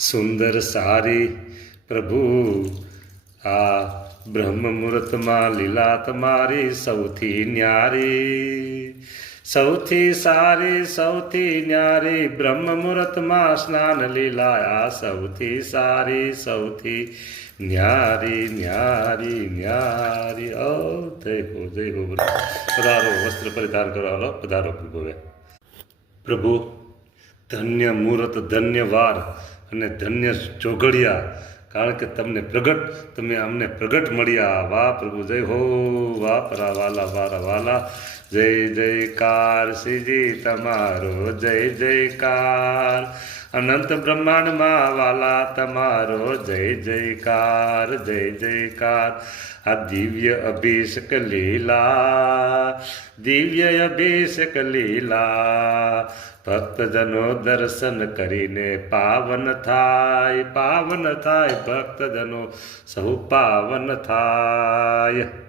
સુંદર સારી પ્રભુ આ બ્રહ્મ મુહૂર્તમાં લીલા તમારી સૌથી ન્યારી, સૌથી સારી સૌથી ન્યારી બ્રહ્મ મુહૂર્તમાં સ્નાન લીલા આ સૌથી સારી સૌથી ન્યારી ન્યારી ન્યારી. ઓ જય હો જય હો. પધારો, વસ્ત્ર પરિધાન કરો. હાલો પધારો પ્રભુ. પ્રભુ ધન્ય મુહૂર્ત, ધન્ય વાર અને ધન્ય ચોઘડિયા, કારણ કે તમે અમને પ્રગટ મળ્યા. વાહ પ્રભુ જય હો. વાહ પરા વાલા વારા વાલા. જય જયકાર શ્રીજી તમારો, જય જયકાર અનંત બ્રહ્માંડમાં વાલા તમારો, જય જયકાર જય જયકાર. આ દિવ્ય અભિષેક લીલા, દિવ્ય અભિષેક લીલા ભક્તજનો દર્શન કરીને પાવન થાય, પાવન થાય ભક્તજનો સહુ પાવન થાય.